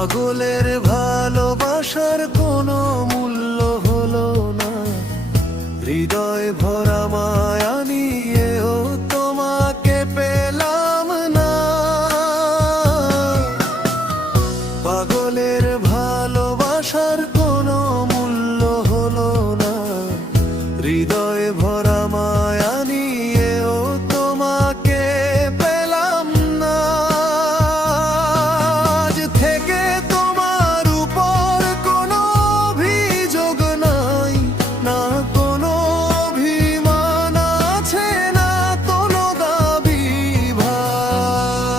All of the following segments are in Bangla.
পাগলের ভালোবাসার কোনো মূল্য হলো না, হৃদয় ভরা মায়া নিয়েও তোমাকে পেলাম না। পাগলের ভালোবাসার কোনো মূল্য হলো না, হৃদয় ভরা মায়া নিয়েও তোমাকে পেলাম না। আজ থেকে তোমার উপর কোনো অভিযোগ নাই, না কোনো অভিমান আছে, না কোনো দাবি ভাই।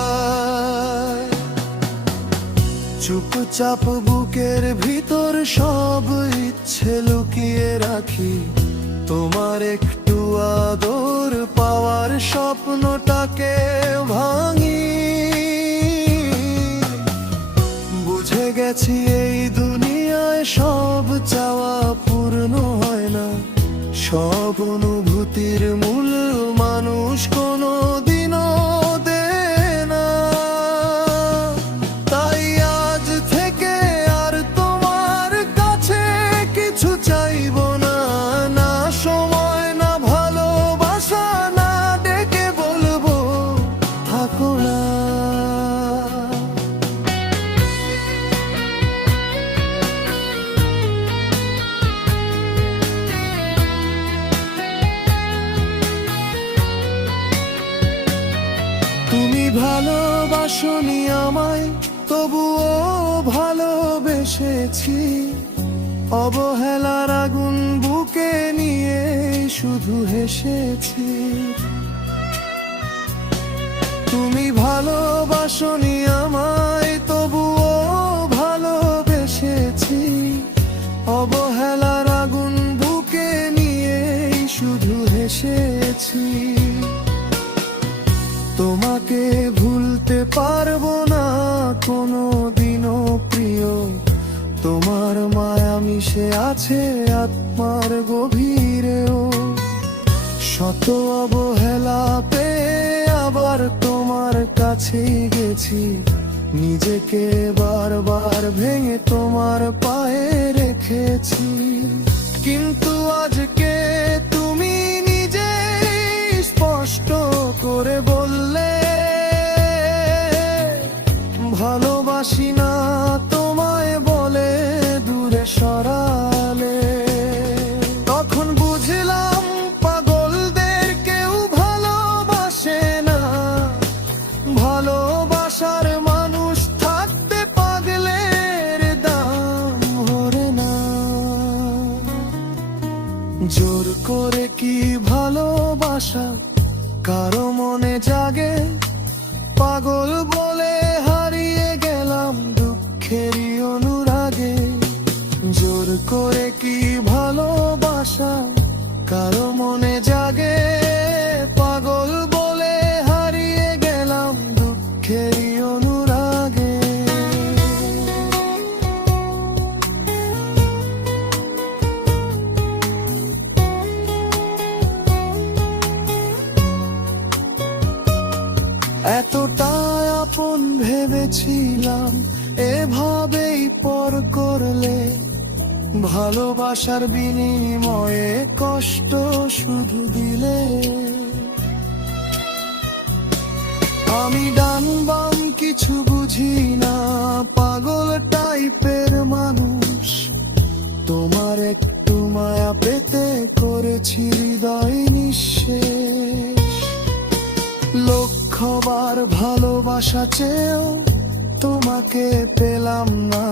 চুপচাপ বুকের ভিতর সব ইচ্ছে লুকিয়ে রাখি, তোমার একটু আদর পাওয়ার স্বপ্নটাকে ভাঙি। বুঝে গেছি এই দুনিয়ায় সব চাওয়া পূর্ণ হয় না, সব অনুভূতির মূল মানুষ কোনো দিনও দেয় না। তাই আজ থেকে আর তোমার কাছে কিছু চাইবো না, না সময় না ভালোবাসা, না ডেকে বলবো থাকো না। তুমি ভালোবাসনি আমায়, তবুও ভালোবেসেছি। অবহেলার আগুন বুকে নিয়ে শুধু হেসেছি। তুমি ভালোবাসনি আমায়, তবুও ভালোবেসেছি। অবহেলার আগুন বুকে নিয়ে শুধু হেসেছি। তোমাকে ভুলতে পারবো না কোনো দিনও প্রিয়, তোমার মায়া মিশে আছে আত্মার গভীরেও। শত অবহেলা পেয়ে আবার তোমার কাছেই গেছি, নিজেকে বারবার ভেঙে তোমার পায়ে রেখেছি। কিন্তু আজকে তুমি নিজেই স্পষ্ট করে বললে ভালোবাসি না তোমায় বলে দূরে সরালে। তখন বুঝলাম পাগলদের কেউ ভালোবাসে না, ভালোবাসার মানুষ থাকতে পাগলের দাম হরে না। জোর করে কি ভালোবাসা কারো মনে জাগে, পাগল বলে হারিয়ে গেলাম দুঃখেরই অনুরাগে। জোর করে কি ভালোবাসা কারো মনে জাগে, পাগল বলে হারিয়ে গেলাম দুঃখেরই অনুরাগে। এতটাই আপন ভেবেছিলাম, এভাবেই পর করলে। ভালোবাসার বিনিময়ে কষ্ট শুধু দিলে। আমি ডান বাম কিছু বুঝি না, পাগল টাইপের মানুষ। তোমার একটু মায়া পেতে করেছি হৃদয় নিঃশেষ। লক্ষবার ভালোবাসা চেয়েও তোমাকে পেলাম না,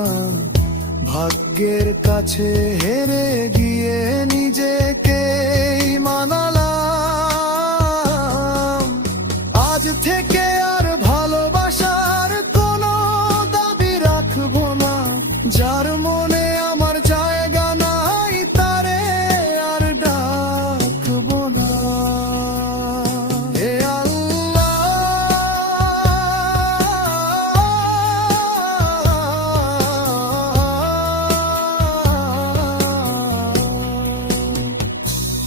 ভাগ্যের কাছে হেরে গিয়ে নিজেকেই মানালাম। আজ থেকে আর ভালোবাসার কোনো দাবি রাখবো না, যার মনে আমার জায়গা নাই তারে আর ডাকবো না। হে আল্লাহ,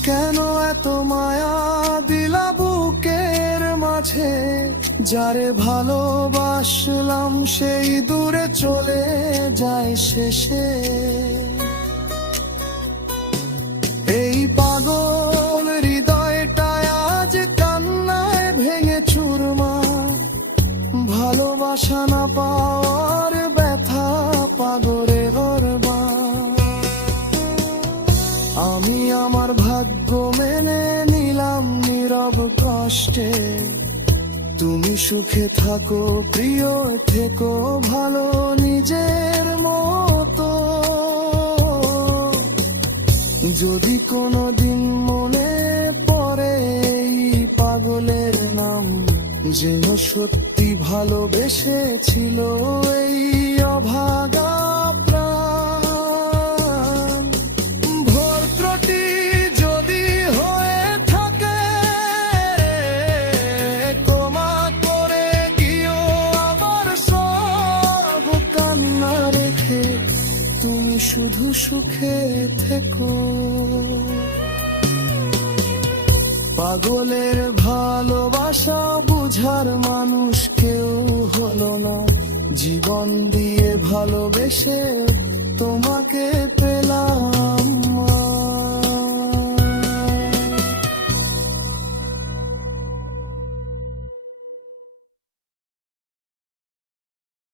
কেন এত মায়া দিলা বুকের মাঝে, যারে ভালোবাসলাম সেই দূরে চলে যায় শেষে। এই পাগল হৃদয়টা আজ কান্নায় ভেঙে চুরমার, ভালোবাসা না পাওয়ার ব্যথা পাগলে গরবার। আমি আমার ভাগ্য মেনে নিলাম নীরব কষ্টে, তুমি সুখে থাকো প্রিয়, থেকো ভালো নিজের মতো। যদি কোনোদিন মনে পড়ে এই পাগলের নাম, যেন সত্যি ভালোবেসেছিল এই অভাগা প্রাণ। ভোর ত্রুটি যদি হয়ে থাকে, ক্ষমা করে দিও আমার সব কান্না রেখে, তুমি শুধু সুখে থেকো। পাগলের ভালোবাসা বুঝার মানুষ কেউ হলো না, জীবন দিয়ে ভালোবেসে তোমাকে পেলাম